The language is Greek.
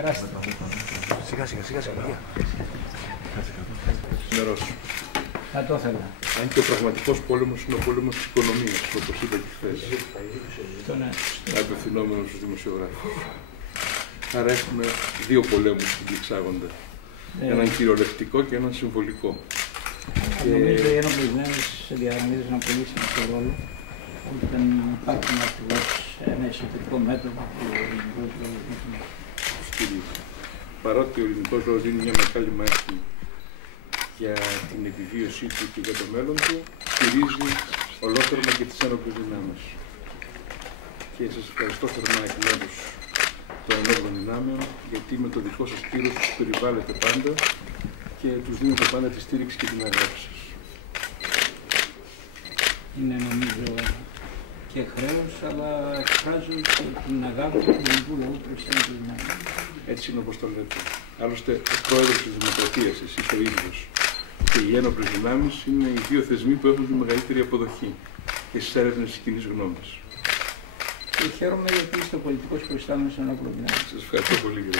Περάστε. Σιγά. Θα το ήθελα. Αν και ο πραγματικός πόλεμος είναι ο πόλεμος της οικονομίας, όπως είπα και χθες. Αυτό ναι. Απευθυνόμενος στους δημοσιογράφους. Άρα έχουμε δύο πολέμους που διεξάγονται. Έναν κυριολεκτικό και έναν συμβολικό. Νομίζω οι ένοπλες δυνάμεις διαδραματίζουν ένα πολύ σημαντικό ρόλο όταν υπάρχουν ακριβώς ένα εσωτερικό μέτωπο που ο ελληνικός λαός στηρίζει. Παρότι ο ελληνικός λαός δίνει μια μεγάλη μάχη για την επιβίωσή του και για το μέλλον του, στηρίζει ολόκληρωμα και τις ένοπλες δυνάμεις. Και σας ευχαριστώ θερμά εκ μέρους των ενόπλων δυνάμεων, γιατί με το δικό σας κύρος τους περιβάλλετε πάντα και τους δίνετε πάντα τη στήριξη και την αγάπη σας. είναι νομίζω και χρέος, αλλά εκφράζω και την αγάπη του ελληνικού λαού προς τις ένοπλες δυνάμεις. Έτσι είναι όπως το λέτε. Άλλωστε, ο πρόεδρος της Δημοκρατίας, εσείς ο ίδιος, και οι ένοπλες δυνάμεις είναι οι δύο θεσμοί που έχουν τη μεγαλύτερη αποδοχή και στις έρευνες της κοινής γνώμης. Και χαίρομαι γιατί είστε ο πολιτικός προϊστάμενος των ενόπλων δυνάμεων. Σας ευχαριστώ πολύ, κύριε.